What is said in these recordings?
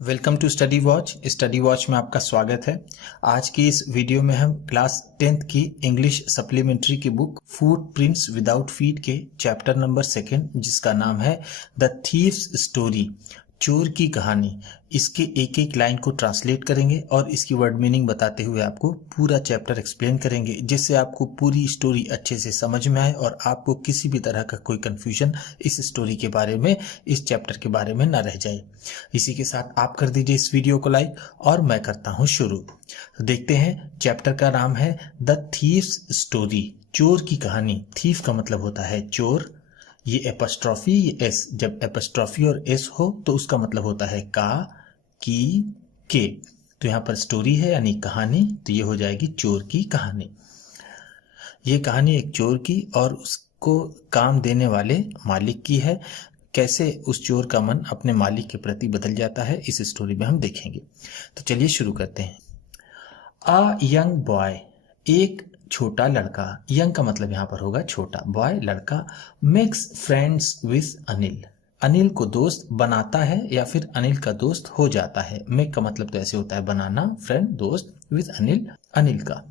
Welcome to study watch में आपका स्वागत है। आज की इस वीडियो में हम क्लास 10th की इंग्लिश सप्लीमेंट्री की बुक फुटप्रिंट्स विदाउट फीट के चैप्टर नंबर 2 जिसका नाम है द थीव्स स्टोरी, चोर की कहानी, इसके एक एक लाइन को ट्रांसलेट करेंगे और इसकी वर्ड मीनिंग बताते हुए आपको पूरा चैप्टर एक्सप्लेन करेंगे, जिससे आपको पूरी स्टोरी अच्छे से समझ में आए और आपको किसी भी तरह का कोई कंफ्यूजन इस स्टोरी के बारे में, इस चैप्टर के बारे में ना रह जाए। इसी के साथ आप कर दीजिए इस वीडियो को लाइक और मैं करता हूँ शुरू। तो देखते हैं, चैप्टर का नाम है द थीव्स स्टोरी, चोर की कहानी। थीफ का मतलब होता है चोर, ये एपस्ट्रॉफी, ये एस, जब एपस्ट्रॉफी और एस हो तो उसका मतलब होता है का, की, के। तो यहाँ पर स्टोरी है यानी कहानी, तो ये हो जाएगी चोर की कहानी। ये कहानी एक चोर की और उसको काम देने वाले मालिक की है। कैसे उस चोर का मन अपने मालिक के प्रति बदल जाता है इस स्टोरी में हम देखेंगे। तो चलिए शुरू करते हैं। अ यंग बॉय, एक छोटा लड़का, यंग का मतलब यहाँ पर होगा छोटा, बॉय लड़का, makes friends with Anil, Anil को दोस्त बनाता है या फिर अनिल का दोस्त हो जाता है। मेक का मतलब तो ऐसे होता है बनाना, फ्रेंड दोस्त, विथ अनिल अनिल का।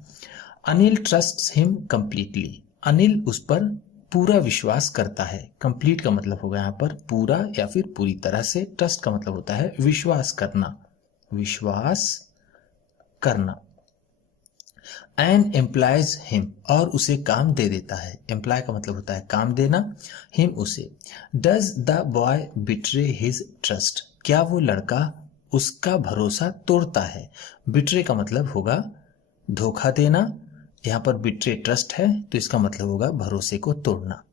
Anil trusts him completely, Anil उस पर पूरा विश्वास करता है। कंप्लीट का मतलब होगा यहाँ पर पूरा या फिर पूरी तरह से। ट्रस्ट का मतलब होता है विश्वास करना, विश्वास करना। एंड एम्प्लॉयज हिम, और उसे काम दे देता है। एम्प्लॉय का मतलब होता है काम देना, हिम उसे। Does the boy betray his trust, क्या वो लड़का उसका भरोसा तोड़ता है। बिट्रे का मतलब होगा धोखा देना, यहाँ पर बिट्रे ट्रस्ट है तो इसका मतलब होगा भरोसे को तोड़ना।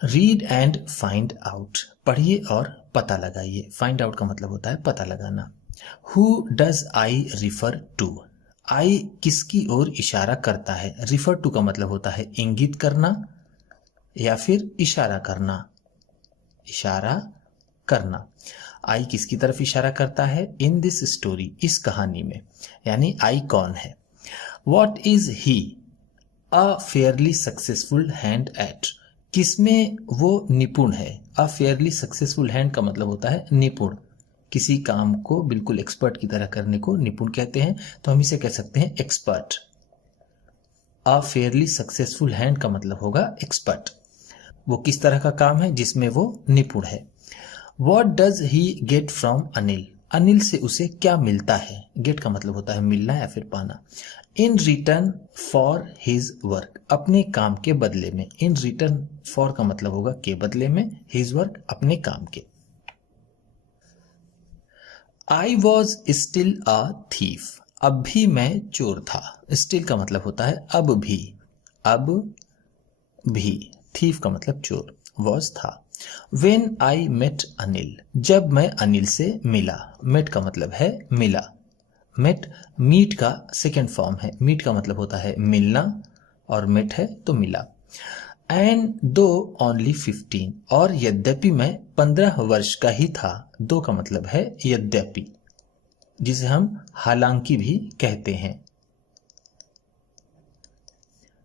रीड एंड फाइंड आउट, पढ़िए और पता लगाइए। फाइंड आउट का मतलब होता है पता लगाना। Who does I refer to, I किसकी ओर इशारा करता है। रिफर टू का मतलब होता है इंगित करना या फिर इशारा करना, इशारा करना। आई किसकी तरफ इशारा करता है, इन दिस स्टोरी, इस कहानी में, यानी आई कौन है। What is he a fairly successful hand eight, किसमें वो निपुण है। अ फेयरली सक्सेसफुल हैंड का मतलब होता है निपुण, किसी काम को बिल्कुल एक्सपर्ट की तरह करने को निपुण कहते हैं, तो हम इसे कह सकते हैं expert. A fairly successful hand का मतलब होगा एक्सपर्ट, वो किस तरह का काम है जिसमें वो निपुण है। What does he get from Anil, Anil से उसे क्या मिलता है। गेट का मतलब होता है मिलना या फिर पाना। In return for his work, अपने काम के बदले में। इन रिटर्न फॉर का मतलब होगा के बदले में, हिज वर्क अपने काम के। I was still a thief, अब भी मैं चोर था। स्टिल का मतलब होता है अब भी, अब भी। थीफ का मतलब चोर, was था। When I met अनिल, जब मैं अनिल से मिला। met का मतलब है मिला, met मीट का सेकेंड फॉर्म है। मीट का मतलब होता है मिलना और met है तो मिला। एंड दो ओनली 15, और यद्यपि मैं 15 वर्ष का ही था। दो का मतलब है यद्यपि, जिसे हम हालांकि भी कहते हैं।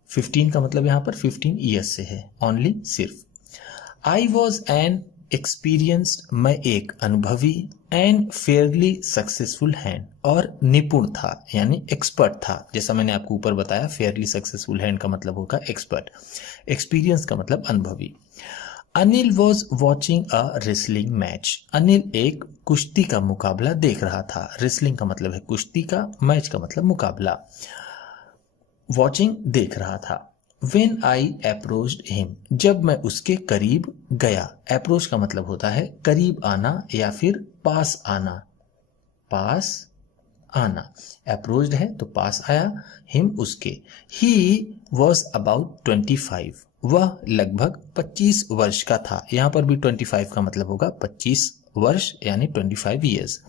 15 का मतलब यहां पर 15 ईयर्स से है, ओनली सिर्फ। आई वॉज एन एक्सपीरियंस्ड, मैं एक अनुभवी, एंड फेयरली सक्सेसफुल हैंड, और निपुण था यानी एक्सपर्ट था। जैसा मैंने आपको ऊपर बताया, फेयरली सक्सेसफुल हैंड का मतलब होगा एक्सपर्ट, एक्सपीरियंस का मतलब अनुभवी। Anil was watching a wrestling match, Anil एक कुश्ती का मुकाबला देख रहा था। रेसलिंग का मतलब है कुश्ती का, मैच का मतलब मुकाबला। वॉचिंग देख रहा था। When I approached him, जब मैं उसके करीब गया। अप्रोच का मतलब होता है करीब आना या फिर पास आना, पास आना। अप्रोच्ड है तो पास आया, हिम उसके। He was about 25, वह लगभग 25 वर्ष का था। यहाँ पर भी 25 का मतलब होगा 25 वर्ष यानी 25 years.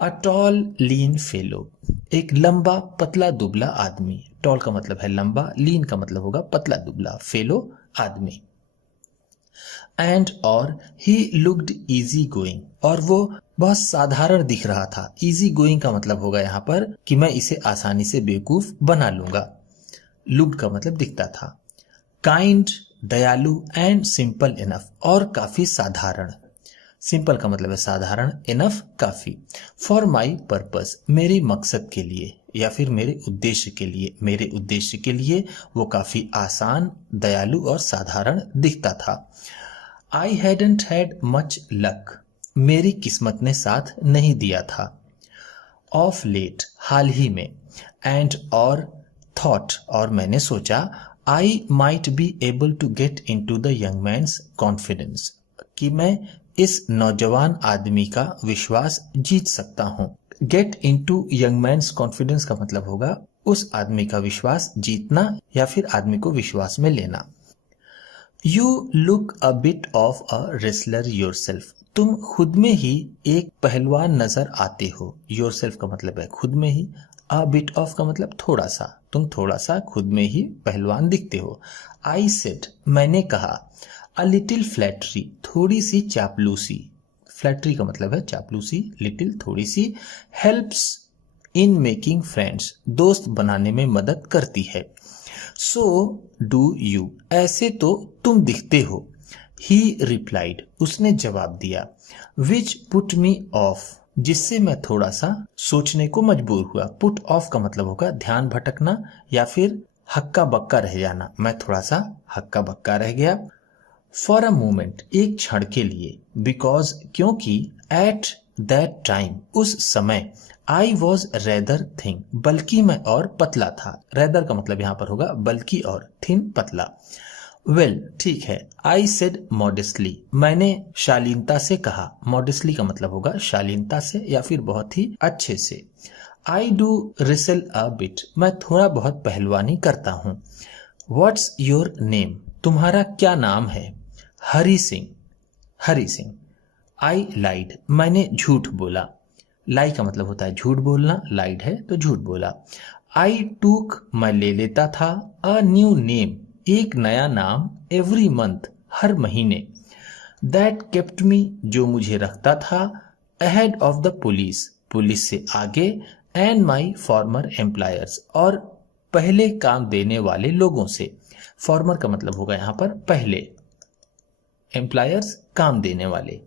A tall lean fellow, एक लंबा पतला दुबला आदमी। टॉल का मतलब है लंबा, लीन का मतलब होगा पतला दुबला, फेलो आदमी। एंड और ही लुक्ड इजी गोइंग, और वो बहुत साधारण दिख रहा था। इजी गोइंग का मतलब होगा यहाँ पर कि मैं इसे आसानी से बेवकूफ बना लूंगा। लुक्ड का मतलब दिखता था। काइंड दयालु, एंड सिंपल इनफ, और काफी साधारण। सिंपल का मतलब है साधारण, इनफ काफी। फॉर माई पर्पस मेरे मकसद के लिए या फिर मेरे उद्देश्य के लिए, मेरे उद्देश्य के लिए वो काफी आसान, दयालु और साधारण दिखता था। I hadn't had much luck मेरी किस्मत ने साथ नहीं दिया था। ऑफ लेट हाल ही में, एंड और थॉट और मैंने सोचा, I might be able to get in to the young man's confidence कि मैं इस नौजवान आदमी का विश्वास जीत सकता हूँ। Get in to young man's confidence का मतलब होगा उस आदमी का विश्वास जीतना या फिर आदमी को विश्वास में लेना। You look a bit of a wrestler yourself तुम खुद में ही एक पहलवान नजर आते हो। योरसेल्फ का मतलब है खुद में ही, अ बिट ऑफ का मतलब थोड़ा सा, तुम थोड़ा सा खुद में ही पहलवान दिखते हो। आई सेड मैंने कहा, अ लिटिल फ्लैटरी थोड़ी सी चापलूसी, फ्लैटरी का मतलब है चापलूसी, लिटिल थोड़ी सी, हेल्प्स इन मेकिंग फ्रेंड्स दोस्त बनाने में मदद करती है। सो डू यू ऐसे तो तुम दिखते हो। ही रिप्लाइड उसने जवाब दिया, विच पुट मी ऑफ जिससे मैं थोड़ा सा सोचने को मजबूर हुआ। पुट ऑफ का मतलब होगा ध्यान भटकना या फिर हक्का बक्का रह जाना, मैं थोड़ा सा हक्का बक्का रह गया। फॉर अ मोमेंट एक क्षण के लिए, बिकॉज क्योंकि, एट दैट टाइम उस समय, आई वॉज रेदर थिन बल्कि मैं और पतला था। रेदर का मतलब यहाँ पर होगा बल्कि और, थिन पतला। वेल ठीक है, आई सेड मॉडेस्टली मैंने शालीनता से कहा। मॉडेस्टली का मतलब होगा शालीनता से या फिर बहुत ही अच्छे से। आई डू रिसल अ बिट मैं थोड़ा बहुत पहलवानी करता हूँ। व्हाट्स योर नेम तुम्हारा क्या नाम है। हरी सिंह, हरी सिंह। आई लाइड मैंने झूठ बोला। लाई का मतलब होता है झूठ बोलना, लाइड है तो झूठ बोला। आई टूक मैं ले लेता था, अ न्यू नेम एक नया नाम, एवरी मंथ हर महीने, दैट केप्ट मी जो मुझे रखता था, ahead of the police police से आगे, एंड माई फॉर्मर एम्प्लॉयर्स और पहले काम देने वाले लोगों से। फॉर्मर का मतलब होगा यहाँ पर पहले, एम्प्लॉयर्स काम देने वाले।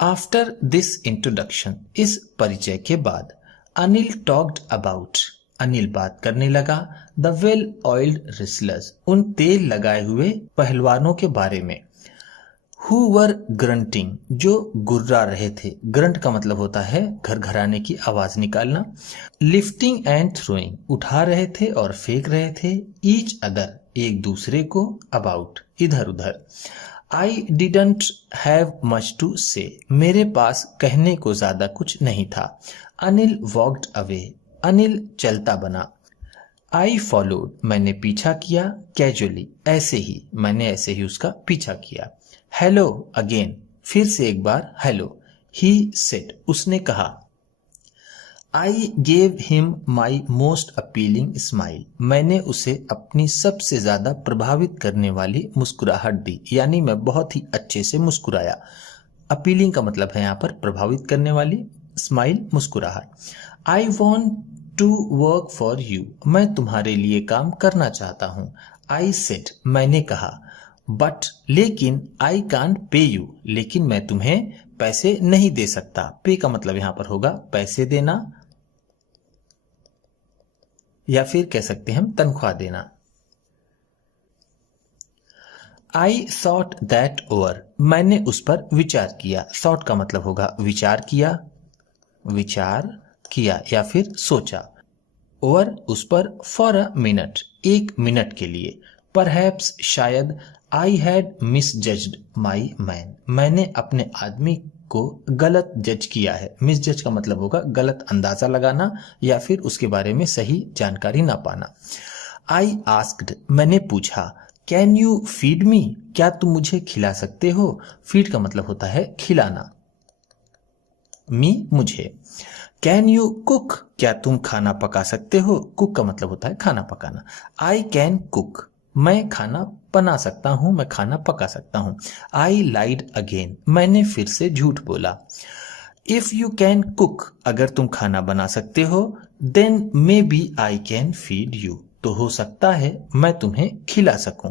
आफ्टर दिस इंट्रोडक्शन इस परिचय के बाद, अनिल टॉक्ड अबाउट अनिल बात करने लगा, द वेल ऑयल्ड रेसलर्स उन तेल लगाए हुए पहलवानों के बारे में, हु वर ग्रंटिंग जो गुर्रा रहे थे। ग्रंट का मतलब होता है घरघराने की आवाज निकालना। लिफ्टिंग एंड थ्रोइंग उठा रहे थे और फेंक रहे थे। ईच अदर एक दूसरे को, अबाउट इधर उधर। I didn't have much to say मेरे पास कहने को ज्यादा कुछ नहीं था। अनिल वॉक्ड अवे अनिल चलता बना। आई फॉलोड मैंने पीछा किया। कैजुअली ऐसे ही, मैंने ऐसे ही उसका पीछा किया। हेलो अगेन फिर से एक बार हेलो। ही सेड उसने कहा। I gave him my most appealing smile मैंने उसे अपनी सबसे ज्यादा प्रभावित करने वाली मुस्कुराहट दी, यानी मैं बहुत ही अच्छे से मुस्कुराया। अपीलिंग का मतलब है यहाँ पर प्रभावित करने वाली, स्माइल मुस्कुराहट। I want to work for you मैं तुम्हारे लिए काम करना चाहता हूँ। आई सेड मैंने कहा, बट लेकिन, आई कांट पे यू लेकिन मैं तुम्हें पैसे नहीं दे सकता। पे का मतलब यहाँ पर होगा पैसे देना या फिर कह सकते हैं हम तनख्वाह देना। आई थॉट दैट ओवर मैंने उस पर विचार किया। थॉट का मतलब होगा विचार किया, विचार किया या फिर सोचा। ओवर उस पर, फॉर अ मिनट एक मिनट के लिए। परहैप्स शायद, आई हैड मिसजज्ड माई मैन मैंने अपने आदमी को गलत जज किया है। मिसजज का मतलब होगा गलत अंदाजा लगाना या फिर उसके बारे में सही जानकारी ना पाना। आई आस्क्ड मैंने पूछा, कैन यू फीड मी क्या तुम मुझे खिला सकते हो। फीड का मतलब होता है खिलाना, मी मुझे। कैन यू कुक क्या तुम खाना पका सकते हो। कुक का मतलब होता है खाना पकाना। आई कैन कुक मैं खाना बना सकता हूं, मैं खाना पका सकता हूं। आई लाइड अगेन मैंने फिर से झूठ बोला। इफ यू कैन कुक अगर तुम खाना बना सकते हो, then maybe I can feed you तो हो सकता है मैं तुम्हें खिला सकूं।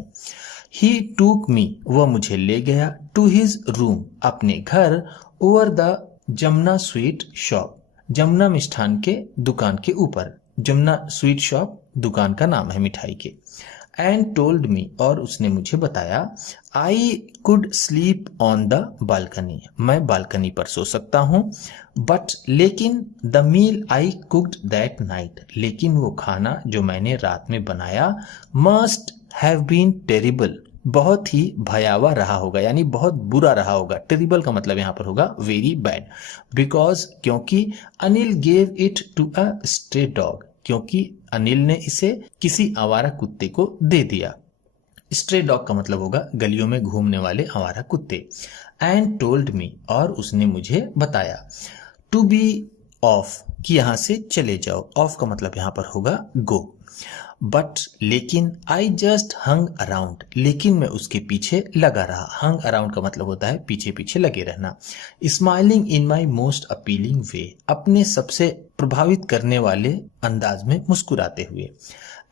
ही टूक मी, वह मुझे ले गया, टू हिज रूम, अपने घर, over the Jamuna sweet shop, Jamuna मिष्ठान के दुकान के ऊपर। जमुना स्वीट शॉप दुकान का नाम है मिठाई के। एंड टोल्ड मी, और उसने मुझे बताया, I could sleep on the balcony, मैं बालकनी पर सो सकता हूँ। बट लेकिन the meal I cooked that night, लेकिन वो खाना जो मैंने रात में बनाया, मस्ट हैव बीन टेरिबल, बहुत ही भयावह रहा होगा, यानी बहुत बुरा रहा होगा। टेरिबल का मतलब यहाँ पर होगा वेरी बैड। बिकॉज, क्योंकि Anil gave it to a stray dog, क्योंकि अनिल ने इसे किसी आवारा कुत्ते को दे दिया। स्ट्रे डॉग का मतलब होगा गलियों में घूमने वाले आवारा कुत्ते। एंड टोल्ड मी, और उसने मुझे बताया, टू बी ऑफ, कि यहां से चले जाओ। ऑफ का मतलब यहां पर होगा गो। बट लेकिन आई जस्ट हंग अराउंड, लेकिन मैं उसके पीछे लगा रहा। हंग अराउंड का मतलब होता है पीछे पीछे लगे रहना। Smiling in my most appealing way, अपने सबसे प्रभावित करने वाले अंदाज में मुस्कुराते हुए।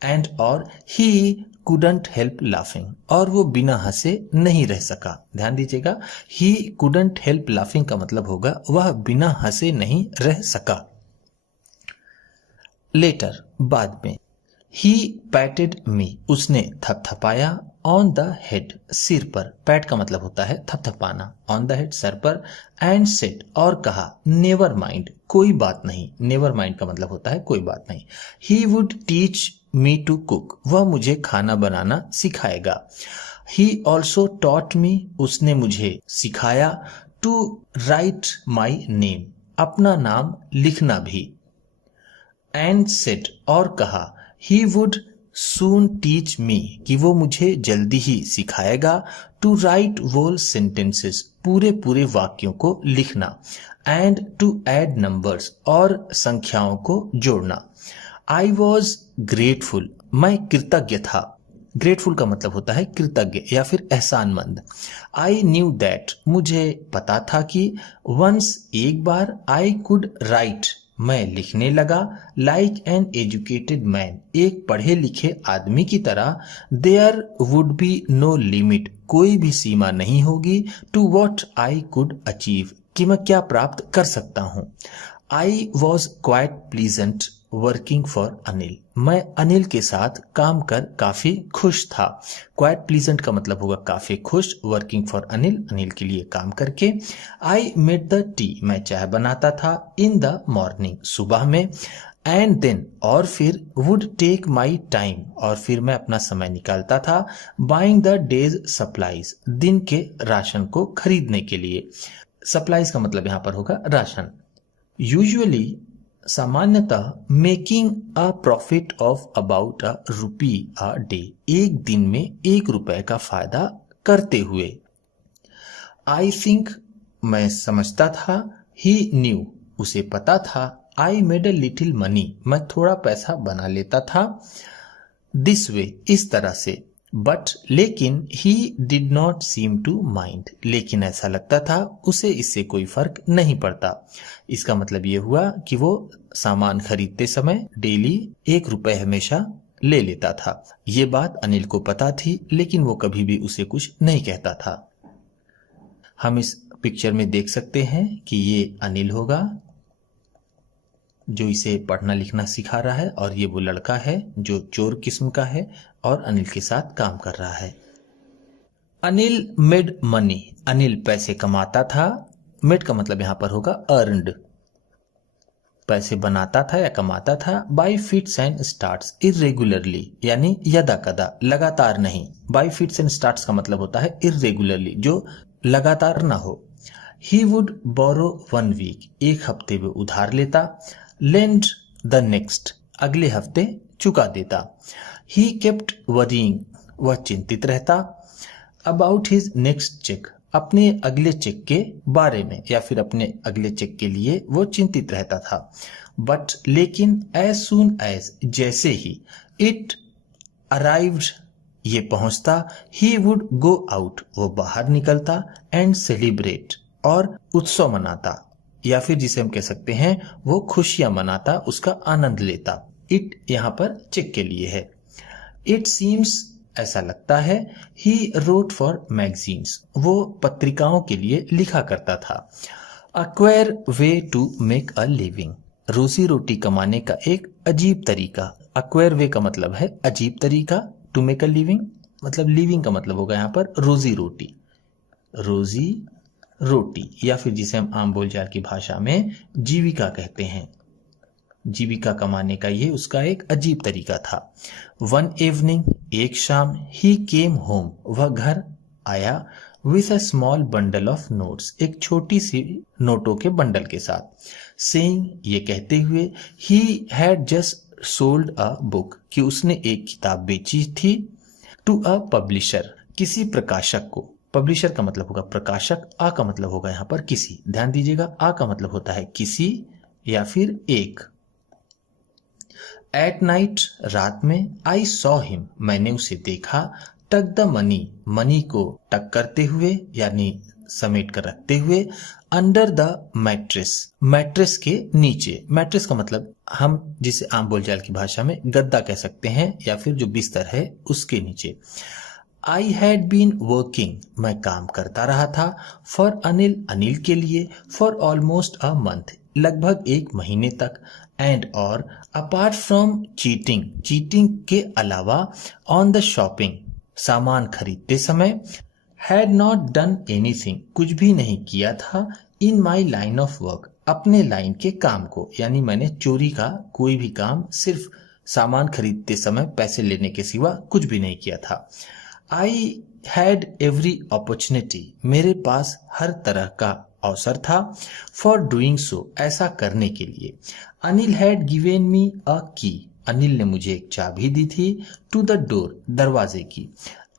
एंड और ही कुडंट हेल्प लाफिंग, और वो बिना हंसे नहीं रह सका। ध्यान दीजिएगा, ही कुडंट हेल्प लाफिंग का मतलब होगा वह बिना हंसे नहीं रह सका। लेटर, बाद में। ही पैटेड मी, उसने थपथपाया, ऑन द हेड, सिर पर। पैट का मतलब होता है थपथपाना। ऑन द हेड, सर पर। एंड सेड, और कहा, नेवर माइंड, कोई बात नहीं। नेवर माइंड का मतलब होता है कोई बात नहीं। He would teach me to cook, वह मुझे खाना बनाना सिखाएगा। ही ऑल्सो टॉट मी, उसने मुझे सिखाया, टू राइट माई नेम, अपना नाम लिखना भी। एंड सेड, और कहा, he would soon teach me, कि वो मुझे जल्दी ही सिखाएगा, टू राइट वोल सेंटेंसेस, पूरे पूरे वाक्यों को लिखना। एंड टू ऐड नंबर्स, और संख्याओं को जोड़ना। आई वॉज ग्रेटफुल, मैं कृतज्ञ था। ग्रेटफुल का मतलब होता है कृतज्ञ या फिर एहसानमंद। आई न्यू दैट, मुझे पता था कि वंस, एक बार, आई कुड राइट, मैं लिखने लगा, लाइक एन एजुकेटेड मैन, एक पढ़े लिखे आदमी की तरह। There would be no limit, कोई भी सीमा नहीं होगी, to what I could achieve, कि मैं क्या प्राप्त कर सकता हूँ। I was quite pleasant working for Anil, मैं अनिल के साथ काम कर काफी खुश था। क्वाइट प्लीजेंट का मतलब होगा काफी खुश। वर्किंग फॉर अनिल, अनिल के लिए काम करके। आई मेड द टी, मैं चाय बनाता था। इन द मॉर्निंग, सुबह में। एंड देन, और फिर। वुड टेक माई टाइम, और फिर मैं अपना समय निकालता था। बाइंग द डेज सप्लाईज, दिन के राशन को खरीदने के लिए। सप्लाईज का मतलब यहाँ पर होगा राशन। यूजुअली, सामान्यतः, making a profit of about a rupee a day, एक दिन में 1 रुपए का फायदा करते हुए। आई थिंक, मैं समझता था। ही न्यू, उसे पता था। I made a little money, मैं थोड़ा पैसा बना लेता था। दिस वे, इस तरह से। बट लेकिन, he did not seem to mind, लेकिन ऐसा लगता था उसे इससे कोई फर्क नहीं पड़ता। इसका मतलब ये हुआ कि वो सामान खरीदते समय डेली 1 रुपए हमेशा ले लेता था। ये बात अनिल को पता थी, लेकिन वो कभी भी उसे कुछ नहीं कहता था। हम इस पिक्चर में देख सकते हैं कि ये अनिल होगा जो इसे पढ़ना लिखना सिखा रहा है, और ये वो लड़का है जो चोर किस्म का है और अनिल के साथ काम कर रहा है। अनिल मेड मनी, अनिल पैसे कमाता था। मेड का मतलब यहां पर होगा अर्नड, पैसे बनाता था या कमाता था। By fits and starts, irregularly, यानी यदा कदा, लगातार नहीं। बाई फिट्स एंड स्टार्ट्स का मतलब होता है इरेगुलरली, जो लगातार ना हो। ही वुड बोरो 1 वीक, 1 हफ्ते में उधार लेता। लेंड द नेक्स्ट, अगले हफ्ते चुका देता। ही केप्ट वरीइंग, वह चिंतित रहता। अबाउट हिज नेक्स्ट चेक, अपने अगले चेक के बारे में या फिर अपने अगले चेक के लिए वो चिंतित रहता था। बट लेकिन, एज सून एज, जैसे ही। इट अराइव्ड, ये पहुंचता। ही वुड गो आउट, वो बाहर निकलता। एंड सेलिब्रेट, और उत्सव मनाता, या फिर जिसे हम कह सकते हैं वो खुशियां मनाता, उसका आनंद लेता। इट यहां पर चेक के लिए है। इट सीम्स ऐसा लगता है। ही रोट फॉर मैगजीन्स, वो पत्रिकाओं के लिए लिखा करता था। A queer way to make a living, रोजी रोटी कमाने का एक अजीब तरीका। अ क्वेयर वे का मतलब है अजीब तरीका, टू मेक अ लिविंग मतलब लिविंग का मतलब होगा यहाँ पर रोजी रोटी, रोजी रोटी, या फिर जिसे हम आम बोलचाल की भाषा में जीविका कहते हैं। जीविका कमाने का ये उसका एक अजीब तरीका था। वन इवनिंग, एक शाम, ही केम होम, वह घर आया, with a small bundle of notes, एक छोटी सी नोटों के बंडल के साथ। सेइंग, ये कहते हुए, he had just sold a book, कि उसने एक किताब बेची थी, टू अ पब्लिशर, किसी प्रकाशक को। पब्लिशर का मतलब होगा प्रकाशक, आ का मतलब होगा यहाँ पर किसी। ध्यान दीजिएगा, आ का मतलब होता है किसी या फिर एक। एट नाइट, रात में, आई सॉ हिम, मैंने उसे देखा, टक द मनी, मनी को टक करते हुए यानी समेट कर रखते हुए, अंडर द मैट्रेस, मैट्रेस के नीचे। मैट्रेस का मतलब हम जिसे आम बोलचाल की भाषा में गद्दा कह सकते हैं, या फिर जो बिस्तर है उसके नीचे। आई हैड बीन वर्किंग, मैं काम करता रहा था, फॉर अनिल, अनिल के लिए, फॉर ऑलमोस्ट अ मंथ, लगभग एक महीने तक, एंड और अपार्ट फ्रॉम चीटिंग, चीटिंग के अलावा, ऑन द शॉपिंग, सामान खरीदते समय, हैड नॉट डन एनीथिंग, कुछ भी नहीं किया था, इन माई लाइन ऑफ वर्क, अपने लाइन के काम को, यानी मैंने चोरी का कोई भी काम सिर्फ सामान खरीदते समय पैसे लेने के सिवा कुछ भी नहीं किया था। आई हैड एवरी अपॉर्चुनिटी, मेरे पास हर तरह का अवसर था, फॉर डूइंग सो, ऐसा करने के लिए। अनिल हैड गिवेन मी अ की, अनिल ने मुझे एक चाबी दी थी, टू द डोर, दरवाजे की,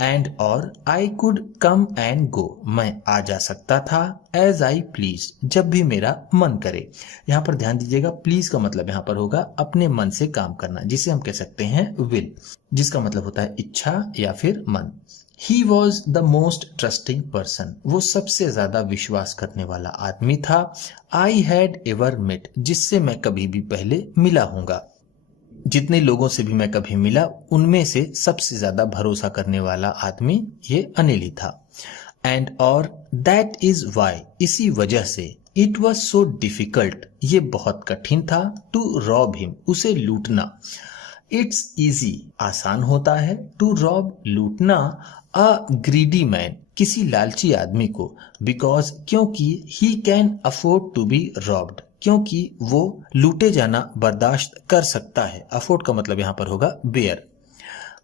एंड और I could come and go, मैं आ जा सकता था, एज आई प्लीज, जब भी मेरा मन करे। यहाँ पर ध्यान दीजिएगा, प्लीज का मतलब यहाँ पर होगा अपने मन से काम करना, जिसे हम कह सकते हैं विल, जिसका मतलब होता है इच्छा या फिर मन। He was the most trusting person, वो सबसे ज्यादा विश्वास करने वाला आदमी था, आई हैड एवर मेट, जिससे मैं कभी भी पहले मिला हूंगा। जितने लोगों से भी मैं कभी मिला उनमें से सबसे ज्यादा भरोसा करने वाला आदमी ये अनिल ही था। एंड और दैट इज वाई, इसी वजह से, इट वॉज सो डिफिकल्ट, ये बहुत कठिन था, टू रॉब हिम, उसे लूटना। इट्स इजी, आसान होता है, टू रॉब, लूटना, अ ग्रीडी मैन, किसी लालची आदमी को, बिकॉज, क्योंकि, he can afford to be robbed, क्योंकि वो लूटे जाना बर्दाश्त कर सकता है। अफोर्ड का मतलब यहां पर होगा बेयर।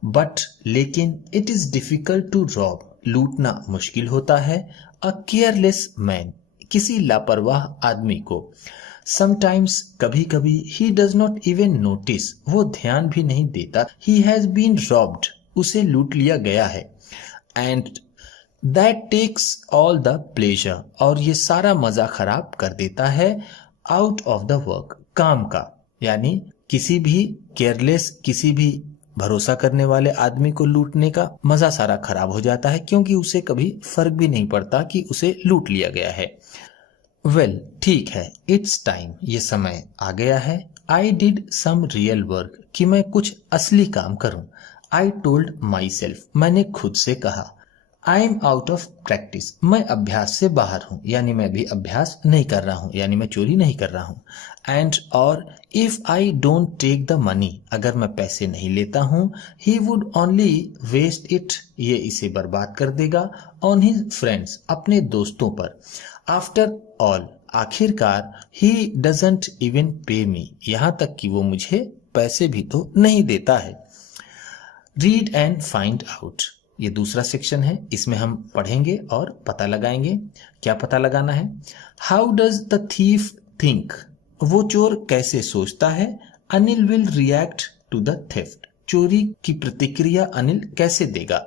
बट, लेकिन, it is difficult to rob, लूटना मुश्किल होता है, अ केयरलेस मैन, किसी लापरवाह आदमी को। समटाइम्स, कभी कभी, he does not even notice, वो ध्यान भी नहीं देता, ही हैज बीन रॉब्ड, उसे लूट लिया गया है। And that takes all the pleasure, और ये सारा मजा खराब कर देता है, आउट ऑफ द वर्क, काम का, यानी किसी भी केयरलेस, किसी भी भरोसा करने वाले आदमी को लूटने का मजा सारा खराब हो जाता है, क्योंकि उसे कभी फर्क भी नहीं पड़ता कि उसे लूट लिया गया है। वेल, ठीक है, इट्स टाइम, ये समय आ गया है, I did some real work, कि मैं कुछ असली काम करूं। आई टोल्ड माई सेल्फ, मैंने खुद से कहा। I am out of practice, मैं अभ्यास से बाहर हूं, यानी मैं भी अभ्यास नहीं कर रहा हूं, यानी मैं चोरी नहीं कर रहा हूं। एंड और, if I don't take the money, अगर मैं पैसे नहीं लेता हूं, he would only waste it, ये इसे बर्बाद कर देगा, ऑन हिज फ्रेंड्स, अपने दोस्तों पर। आफ्टर ऑल, आखिरकार, ही डजंट इवन पे मी, यहां तक कि वो मुझे पैसे भी तो नहीं देता है। रीड एंड फाइंड आउट, ये दूसरा सेक्शन है, इसमें हम पढ़ेंगे और पता लगाएंगे। क्या पता लगाना है? How does the thief think, वो चोर कैसे सोचता है। Anil will react to the theft, चोरी की प्रतिक्रिया अनिल कैसे देगा।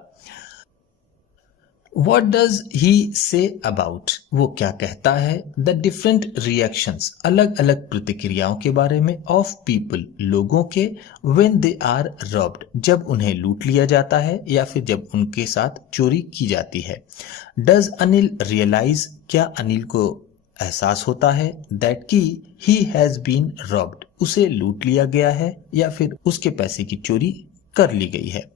What does he say about, वो क्या कहता है। द डिफरेंट रिएक्शंस, अलग अलग प्रतिक्रियाओं के बारे में, ऑफ पीपल, लोगों के, when they are robbed, जब उन्हें लूट लिया जाता है या फिर जब उनके साथ चोरी की जाती है। डज अनिल रियलाइज, क्या अनिल को एहसास होता है, दैट की ही हैज बीन रॉब्ड, उसे लूट लिया गया है या फिर उसके पैसे की चोरी कर ली गई है।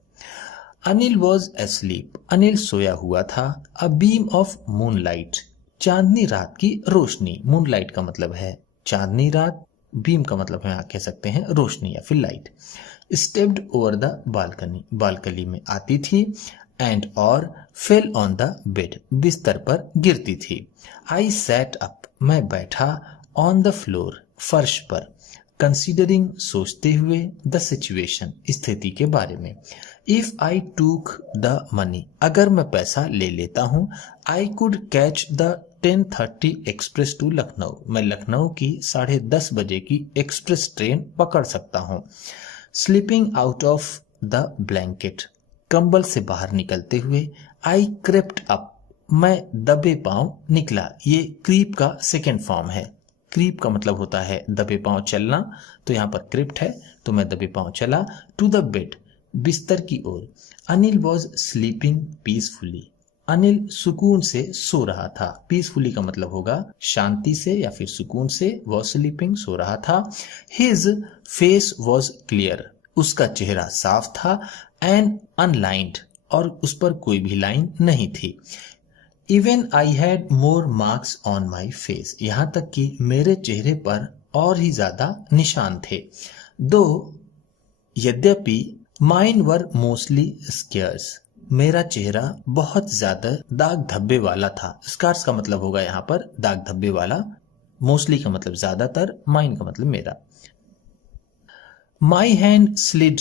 अनिल वॉज एस्लीप, अनिल सोया हुआ था। अ बीम ऑफ मूनलाइट, चांदनी रात की रोशनी। मूनलाइट का मतलब है चांदनी रात, बीम का मतलब है आप कह सकते हैं रोशनी या फिर light. Stepped over the balcony, balcony में आती थी। एंड और फेल ऑन द बेड, बिस्तर पर गिरती थी। आई सैट अप, मैं बैठा। ऑन द फ्लोर, फर्श पर। कंसिडरिंग, सोचते हुए। द सिचुएशन, स्थिति के बारे में। If I took the money, अगर मैं पैसा ले लेता हूँ। I could catch the 10:30 express to Lucknow, मैं लखनऊ की 10:30 बजे की एक्सप्रेस ट्रेन पकड़ सकता हूँ। Sleeping out of the blanket, कंबल से बाहर निकलते हुए। आई क्रेप्ट अप, मैं दबे पांव निकला। ये क्रीप का सेकेंड फॉर्म है। क्रीप का मतलब होता है दबे पांव चलना, तो यहाँ पर क्रिप्ट है, तो मैं दबे पांव चला। टू द बेड, बिस्तर की ओर। Anil was sleeping peacefully, Anil सुकून से सो रहा था। पीसफुली का मतलब होगा शांति से या फिर सुकून से। वॉज स्लीपिंग, सो रहा था। हिज फेस वॉज क्लियर, उसका चेहरा साफ था। एंड अनलाइंड, और उस पर कोई भी लाइन नहीं थी। Even I had more marks on my face, यहाँ तक कि मेरे चेहरे पर और ही ज्यादा निशान थे। दो, यद्यपि, माइन वर मोस्टली स्केर्स, मेरा चेहरा बहुत ज्यादा दाग धब्बे वाला था। स्कार्स का मतलब होगा यहाँ पर दाग धब्बे वाला। मोस्टली का मतलब ज्यादातर, माइन का मतलब मेरा। माई हैंड स्लिड,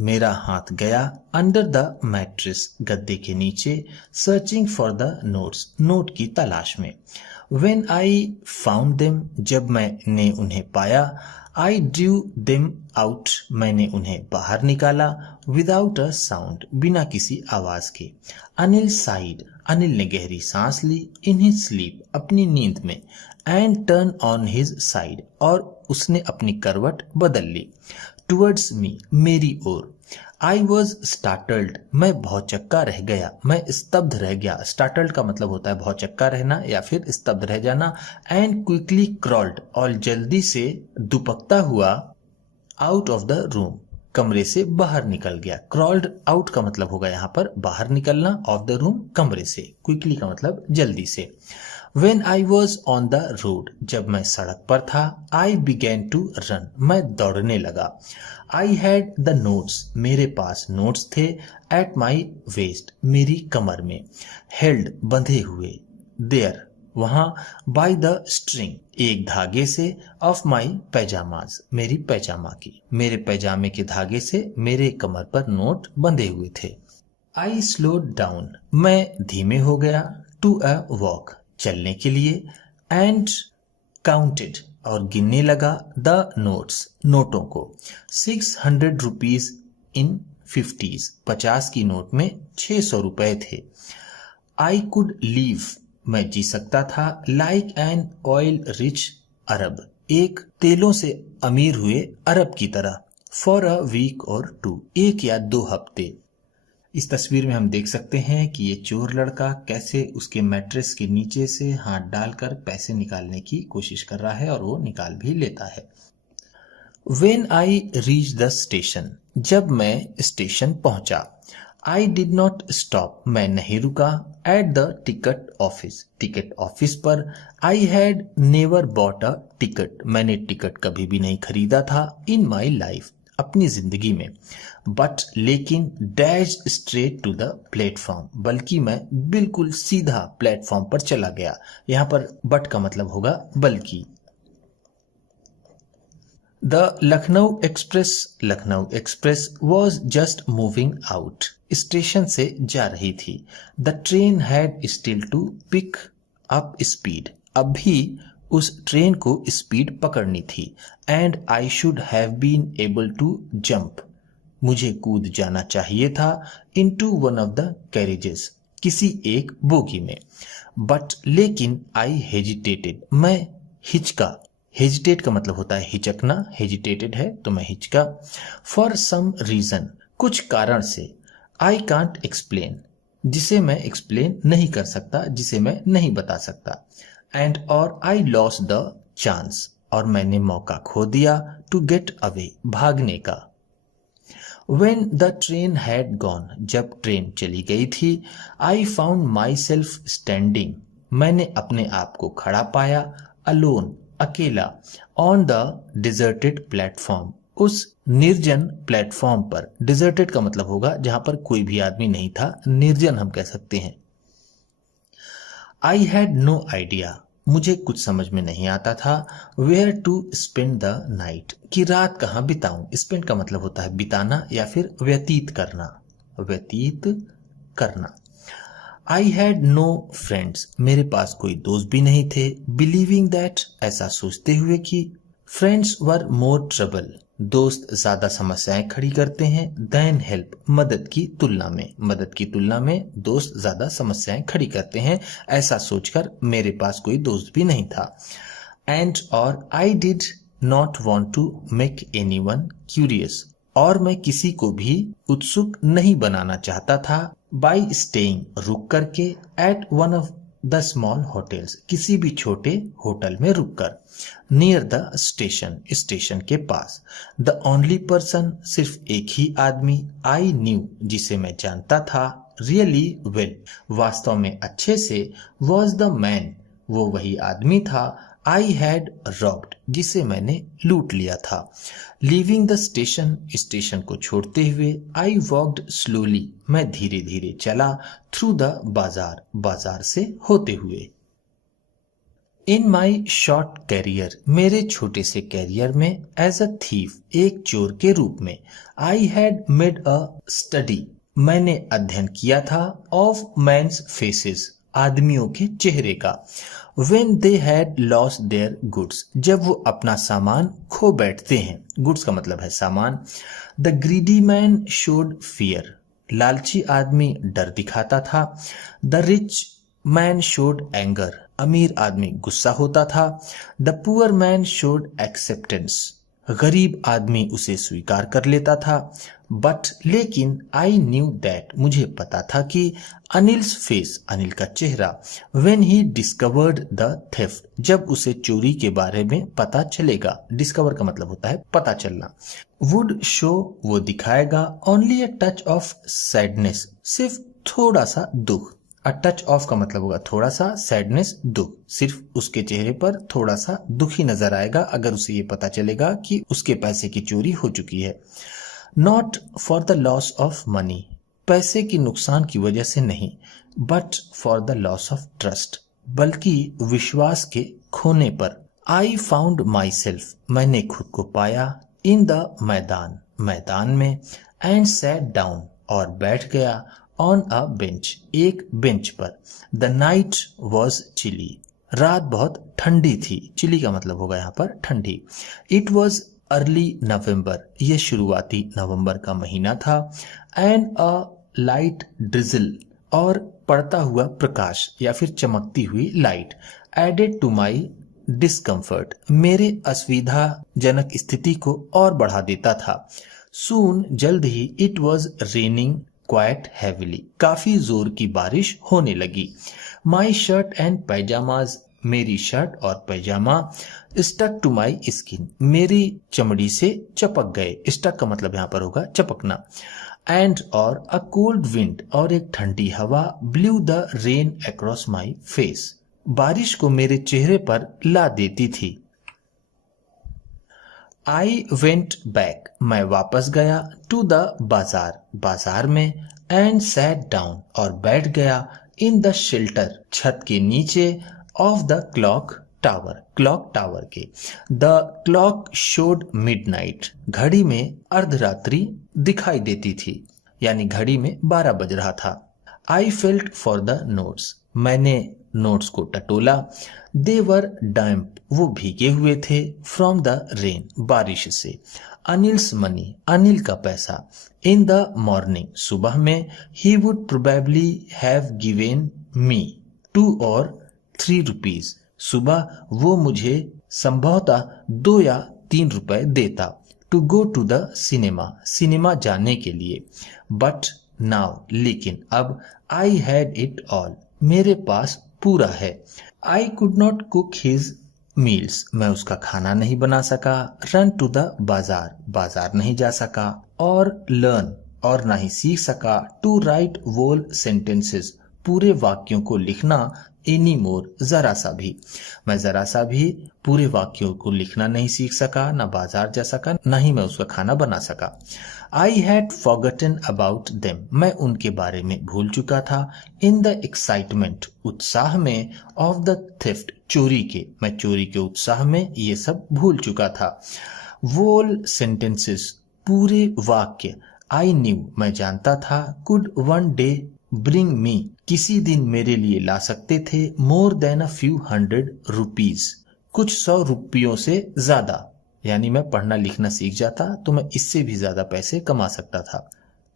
मेरा हाथ गया। अंडर द मैट्रेस, गद्दे के नीचे। Searching for the notes, note की तलाश में। वेन आई फाउंड देम, जब मैंने उन्हें पाया। आई ड्रू देम आउट, मैंने उन्हें बाहर निकाला। विदाउट अ साउंड, बिना किसी आवाज के। अनिल साइड, अनिल ने गहरी सांस ली। इन हिज स्लीप, अपनी नींद में। And turn on his side, और उसने अपनी करवट बदल ली। टुवर्ड्स मी, मेरी ओर। आई वॉज स्टार्टल्ड, मैं भौचक्का रह गया, मैं स्तब्ध रह गया। स्टार्टल्ड का मतलब होता है भौचक्का रहना या फिर स्तब्ध रह जाना। एंड क्विकली क्रॉल्ड, और जल्दी से दुपकता हुआ। आउट ऑफ द रूम, कमरे से बाहर निकल गया। क्रॉल्ड आउट का मतलब होगा यहाँ पर बाहर निकलना। ऑफ द रूम, कमरे से। क्विकली का मतलब जल्दी से। When I was on the road, जब मैं सड़क पर था। I began to run, मैं दौड़ने लगा। I had the notes, मेरे पास नोट्स थे। At my waist, मेरी कमर में। Held, बंधे हुए। There, वहाँ। By the string, एक धागे से। Of my pajamas, मेरी पैजामा की। मेरे पैजामे के धागे से मेरे कमर पर नोट बंधे हुए थे। I slowed down, मैं धीमे हो गया। To a walk, चलने के लिए। एंड काउंटेड, और गिनने लगा। द नोट्स, नोटों को। 600 रुपीज इन 50s, 50 की नोट में 600 रुपए थे। आई कुड लीव, मैं जी सकता था। लाइक एन ऑयल रिच अरब, एक तेलों से अमीर हुए अरब की तरह। फॉर अ वीक और 2, 1 या 2 हफ्ते। इस तस्वीर में हम देख सकते हैं कि ये चोर लड़का कैसे उसके मैट्रेस के नीचे से हाथ डालकर पैसे निकालने की कोशिश कर रहा है, और वो निकाल भी लेता है। When I reached the station, जब मैं स्टेशन पहुंचा। I did not stop, मैं नहीं रुका। At the ticket office, ticket office पर। I had never bought a ticket, मैंने टिकट कभी भी नहीं खरीदा था। In my life, अपनी जिंदगी में। बट, लेकिन। Dash straight to the platform, बल्कि मैं बिल्कुल सीधा प्लेटफॉर्म पर चला गया। यहाँ पर बट का मतलब होगा बल्कि। The Lucknow express was just moving out, station से जा रही थी। The train had still to pick up speed, अभी उस ट्रेन को स्पीड पकड़नी थी। And I should have been able to jump, मुझे कूद जाना चाहिए था। Into one of the carriages, किसी एक बोगी में। बट, लेकिन। आई हेजिटेटेड, मैं हिचका। हेजिटेट का मतलब होता है हिचकना, हेजिटेटेड है तो मैं हिचका। फॉर सम रीजन, कुछ कारण से। आई कांट एक्सप्लेन, जिसे मैं एक्सप्लेन नहीं कर सकता, जिसे मैं नहीं बता सकता। एंड और आई लॉस द चांस, और मैंने मौका खो दिया। टू गेट अवे, भागने का। When the train had gone, जब ट्रेन चली गई थी, I found myself standing, मैंने अपने आप को खड़ा पाया, alone, अकेला, on the deserted platform, उस निर्जन प्लेटफॉर्म पर। डिजर्टेड का मतलब होगा जहां पर कोई भी आदमी नहीं था, निर्जन हम कह सकते हैं। आई हैड नो आइडिया, मुझे कुछ समझ में नहीं आता था, where to spend the night, कि रात कहाँ बिताऊं। स्पेंड का मतलब होता है बिताना या फिर व्यतीत करना, व्यतीत करना। आई हैड नो फ्रेंड्स, मेरे पास कोई दोस्त भी नहीं थे, बिलीविंग दैट, ऐसा सोचते हुए कि फ्रेंड्स वर मोर ट्रबल, दोस्त ज्यादा समस्याएं खड़ी करते हैं, देन हेल्प, मदद की तुलना में, मदद की तुलना में दोस्त ज्यादा समस्याएं खड़ी करते हैं, ऐसा सोचकर मेरे पास कोई दोस्त भी नहीं था। एंड और I did not want to make anyone curious, और मैं किसी को भी उत्सुक नहीं बनाना चाहता था, बाई स्टेइंग, रुक करके, at one of the small hotels, किसी भी छोटे होटल में रुककर, नियर द स्टेशन, स्टेशन के पास, द ओनली पर्सन, सिर्फ एक ही आदमी, आई न्यू, जिसे मैं जानता था, रियली वेल, वास्तव में अच्छे से, वॉज द मैन, वो वही आदमी था, आई हैड रॉब्ड, जिसे मैंने लूट लिया था। लीविंग द स्टेशन, स्टेशन को छोड़ते हुए, आई वॉक्ड स्लोली, मैं धीरे धीरे चला, थ्रू द बाजार, बाजार से होते हुए। इन माई शॉर्ट कैरियर, मेरे छोटे से कैरियर में, एज अ थीफ, एक चोर के रूप में, I had made a study, मैंने अध्ययन किया था, ऑफ मैन्स फेसेस, आदमियों के चेहरे का, when they had lost their goods, जब वो अपना सामान खो बैठते हैं, गुड्स का मतलब है सामान। the greedy man showed fear, लालची आदमी डर दिखाता था। the rich man showed anger, अमीर आदमी गुस्सा होता था। the poor man showed acceptance, गरीब आदमी उसे स्वीकार कर लेता था। बट लेकिन आई न्यू दैट, मुझे पता था कि अनिल्स फेस, अनिल का चेहरा, when he discovered the theft, जब उसे चोरी के बारे में पता चलेगा, डिस्कवर का मतलब होता है पता चलना, वुड शो, वो दिखाएगा, only a touch of sadness, सिर्फ थोड़ा सा दुख। अ टच ऑफ का मतलब होगा थोड़ा सा, सैडनेस दुख, सिर्फ उसके चेहरे पर थोड़ा सा दुख ही नजर आएगा अगर उसे ये पता चलेगा कि उसके पैसे की चोरी हो चुकी है। Not for the loss of money, पैसे की नुकसान की वजह से नहीं, but for the loss of trust, बल्कि विश्वास के खोने पर। आई फाउंड माई सेल्फ, मैंने खुद को पाया, इन द मैदान, मैदान में, एंड सैट डाउन, और बैठ गया, ऑन अ बेंच, एक बेंच पर। द नाइट वॉज चिली, रात बहुत ठंडी थी, चिली का मतलब होगा यहाँ पर ठंडी। इट वॉज अर्ली नवंबर, यह शुरुआती नवंबर का महीना था। एंड अ लाइट ड्रिजल, और पड़ता हुआ प्रकाश या फिर चमकती हुई light, added to my discomfort, मेरे असुविधाजनक स्थिति को और बढ़ा देता था। सून, जल्द ही, it was raining quite heavily, काफी जोर की बारिश होने लगी। माई शर्ट एंड पैजामाज, मेरी शर्ट और पैजामा, स्टक टू माई स्किन, मेरी चमड़ी से चपक गए, स्टक का मतलब यहाँ पर होगा चपकना। एंड और अ कोल्ड विंड, और एक ठंडी हवा, blue the rain across my face, बारिश को मेरे चेहरे पर ला देती थी। आई वेंट बैक, मैं वापस गया, टू द बाजार, बाजार में, एंड सैट डाउन, और बैठ गया, इन द शेल्टर, छत के नीचे, of the clock tower, clock tower के। द क्लॉक शोड मिडनाइट, घड़ी में अर्धरात्रि दिखाई देती थी, यानी घड़ी में 12 बज रहा था। I felt for the notes, मैंने नोट्स को टटोला। दे वर डैम्प, वो भीगे हुए थे, फ्रॉम द रेन, बारिश से। अनिल्स मनी, अनिल का पैसा। इन द मॉर्निंग, सुबह में, he would probably have given me 2 or 3 rupees, सुबह वो मुझे संभवतः 2 या 3 रुपए देता। To go to the cinema, cinema जाने के लिए। बट नाउ, लेकिन अब, आई हैड इट ऑल, मेरे पास पूरा है। I could not cook his meals, मैं उसका खाना नहीं बना सका। रन टू द बाजार, बाजार नहीं जा सका। और लर्न और ना ही सीख सका टू राइट वोल सेंटेंसेस पूरे वाक्यों को लिखना एनी मोर जरा सा भी। मैं जरा सा भी पूरे वाक्यों को लिखना नहीं सीख सका, ना बाजार जा सका, ना ही मैं उसका खाना बना सका। I had forgotten about them, मैं उनके बारे में भूल चुका था। इन द एक्साइटमेंट, उत्साह में, ऑफ द थेफ्ट, चोरी के, मैं चोरी के उत्साह में ये सब भूल चुका था। वोल सेंटेंसेस, पूरे वाक्य। आई न्यू, मैं जानता था। Could one day bring me, किसी दिन मेरे लिए ला सकते थे। More than a few hundred rupees, कुछ 100 रुपयों से ज्यादा, यानी मैं पढ़ना लिखना सीख जाता तो मैं इससे भी ज्यादा पैसे कमा सकता था।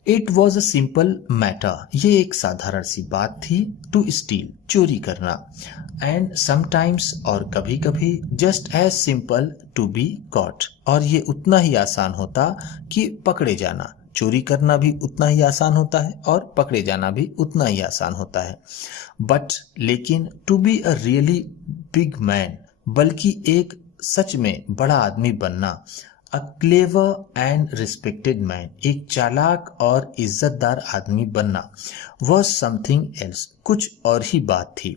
It was a simple matter, ये एक साधारण सी बात थी। टू स्टील, चोरी करना। एंड समटाइम्स, और कभी कभी, just as simple to be caught, और ये उतना ही आसान होता कि पकड़े जाना। चोरी करना भी उतना ही आसान होता है और पकड़े जाना भी उतना ही आसान होता है। बट लेकिन, to be a really big man, बल्कि एक सच में बड़ा आदमी बनना। A clever and respected man, एक चालाक और इज्जतदार आदमी बनना। वॉज समथिंग एल्स, कुछ और ही बात थी।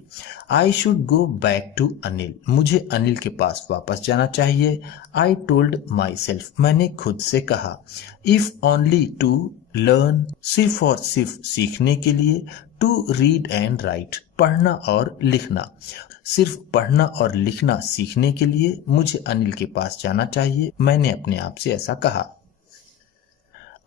I should go back to Anil, मुझे अनिल के पास वापस जाना चाहिए। आई टोल्ड माई सेल्फ, मैंने खुद से कहा। इफ ओनली टू लर्न, सिर्फ और सिर्फ सीखने के लिए। टू रीड एंड राइट, पढ़ना और लिखना। सिर्फ पढ़ना और लिखना सीखने के लिए मुझे अनिल के पास जाना चाहिए, मैंने अपने आप से ऐसा कहा।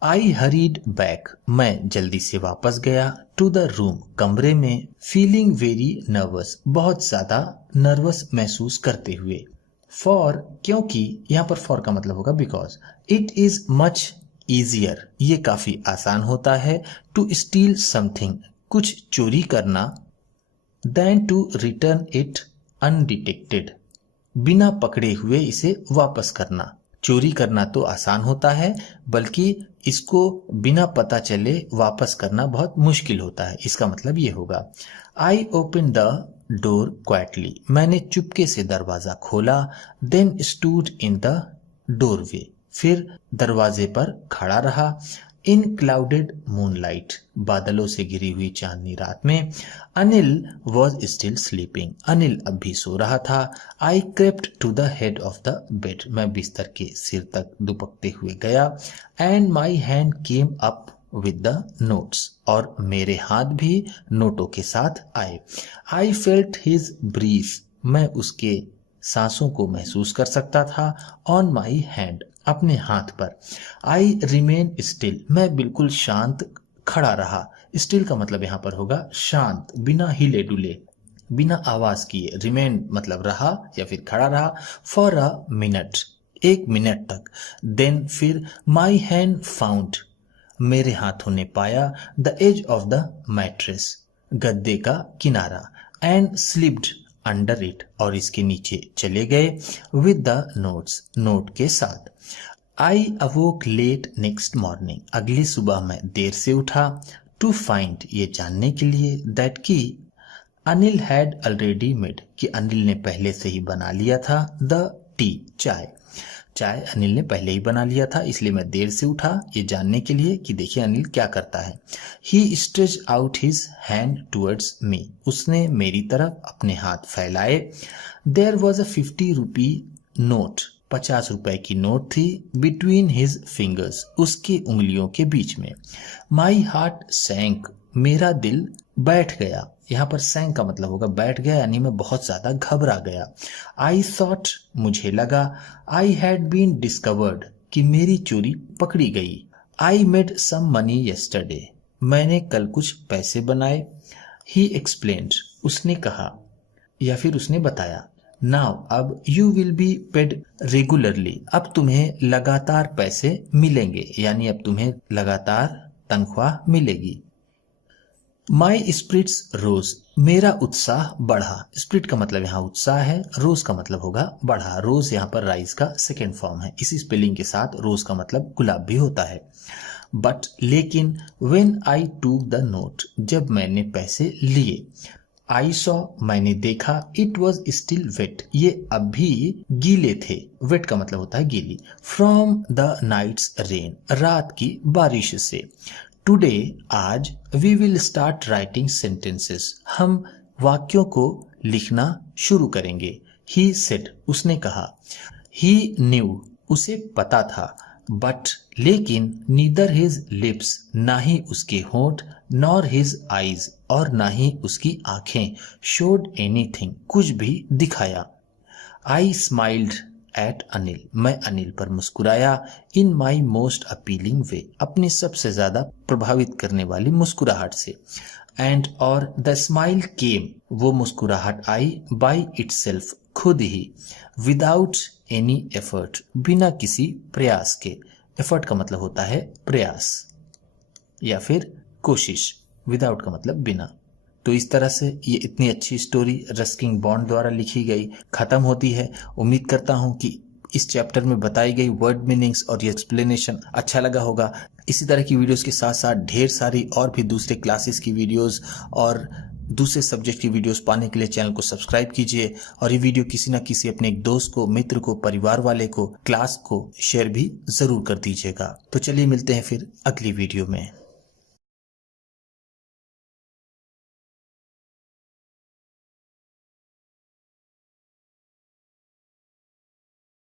आई हरीड बैक, मैं जल्दी से वापस गया। टू द रूम, कमरे में। फीलिंग वेरी नर्वस, बहुत ज्यादा नर्वस महसूस करते हुए। फॉर, क्योंकि, यहाँ पर फॉर का मतलब होगा because. It is much easier, ये काफी आसान होता है। टू स्टील समथिंग, कुछ चोरी करना। Then to return it undetected, बिना पकड़े हुए इसे वापस करना। चोरी करना तो आसान होता है, बल्कि इसको बिना पता चले वापस करना बहुत मुश्किल होता है। इसका मतलब ये होगा। I open the door quietly, मैंने चुपके से दरवाजा खोला। Then stood in the doorway, फिर दरवाजे पर खड़ा रहा। इन क्लाउडेड मूनलाइट, बादलों से घिरी हुई चांदनी रात में। Anil was still sleeping, Anil अब भी सो रहा था। I crept to the head of the bed, मैं बिस्तर के सिर तक दुबकते हुए गया। And my hand came up with the notes, और मेरे हाथ भी नोटों के साथ आए। आई फेल्ट हिज ब्रीथ, मैं उसके सांसों को महसूस कर सकता था। ऑन माई हैंड, अपने हाथ पर। आई रिमेन स्टिल, मैं बिल्कुल शांत खड़ा रहा। स्टिल का मतलब यहाँ पर होगा शांत, बिना हिले डुले, बिना आवाज किए। रिमेन मतलब रहा या फिर खड़ा रहा। फॉर अ मिनट, 1 मिनट तक। देन फिर, माई हैंड फाउंड, मेरे हाथों ने पाया। The edge of the mattress, गद्दे का किनारा। एंड स्लिप्ड अंडर इट, और इसके नीचे चले गए। विद द नोट्स, नोट के साथ। आई अवोक लेट नेक्स्ट मॉर्निंग, अगली सुबह मैं देर से उठा। टू फाइंड, ये जानने के लिए। दैट की, अनिल हैड ऑलरेडी मेड, कि अनिल ने पहले से ही बना लिया था। द टी, चाय, चाय अनिल ने पहले ही बना लिया था, इसलिए मैं देर से उठा ये जानने के लिए कि देखिए अनिल क्या करता है। He stretch out his hand towards me, उसने मेरी तरफ अपने हाथ फैलाए। There was a 50 rupee note, 50 रुपए की नोट थी। बिटवीन हिज फिंगर्स, उसकी उंगलियों के बीच में। माई हार्ट सैंक, मेरा दिल बैठ गया। यहाँ पर सैंक का मतलब होगा बैठ गया, यानी मैं बहुत ज्यादा घबरा गया। आई थॉट, मुझे लगा। आई हैड बीन डिस्कवर्ड, कि मेरी चोरी पकड़ी गई। I made some money yesterday, मैंने कल कुछ पैसे बनाए। ही एक्सप्लेन्ड, उसने कहा या फिर उसने बताया। नाउ, अब, you will be paid regularly, अब तुम्हें लगातार पैसे मिलेंगे, यानी अब तुम्हें लगातार तनख्वाह मिलेगी। माई स्पिरिट्स रोज, मेरा उत्साह बढ़ा। स्पिरिट का मतलब यहाँ उत्साह है, रोज का मतलब होगा बढ़ा। रोज यहाँ पर राइज का सेकेंड फॉर्म है, इसी स्पेलिंग के साथ रोज का मतलब गुलाब भी होता है। बट लेकिन, when I took the note, जब मैंने पैसे लिए। आई सॉ मैंने देखा, इट वॉज स्टिल वेट ये अभी गीले थे, वेट का मतलब होता है गीली, फ्रॉम द नाइट्स रेन रात की बारिश से, टुडे आज, we will start writing sentences हम वाक्यों को लिखना शुरू करेंगे, ही सेड उसने कहा, ही न्यू उसे पता था, बट लेकिन नीदर हिज लिप्स ना ही उसके होंठ, नॉर हिज आईज और ना ही उसकी आंखें, शोड एनीथिंग कुछ भी दिखाया, आई स्माइल्ड एट अनिल मैं अनिल पर मुस्कुराया, इन माई मोस्ट अपीलिंग वे अपनी सबसे ज्यादा प्रभावित करने वाली मुस्कुराहट से, एंड और द स्माइल केम वो मुस्कुराहट आई, बाई इटसेल्फ खुद ही, विदाउट एनी एफर्ट बिना किसी प्रयास के, एफर्ट का मतलब होता है प्रयास या फिर कोशिश, विदाउट का मतलब बिना। तो इस तरह से ये इतनी अच्छी स्टोरी रस्किन बॉन्ड द्वारा लिखी गई खत्म होती है। उम्मीद करता हूं कि इस चैप्टर में बताई गई वर्ड मीनिंग्स और ये एक्सप्लेनेशन अच्छा लगा होगा। इसी तरह की वीडियोस के साथ साथ ढेर सारी और भी दूसरे क्लासेस की वीडियोस और दूसरे सब्जेक्ट की वीडियोस पाने के लिए चैनल को सब्सक्राइब कीजिए और ये वीडियो किसी न किसी अपने एक दोस्त को, मित्र को, परिवार वाले को, क्लास को शेयर भी जरूर कर दीजिएगा। तो चलिए मिलते हैं फिर अगली वीडियो में।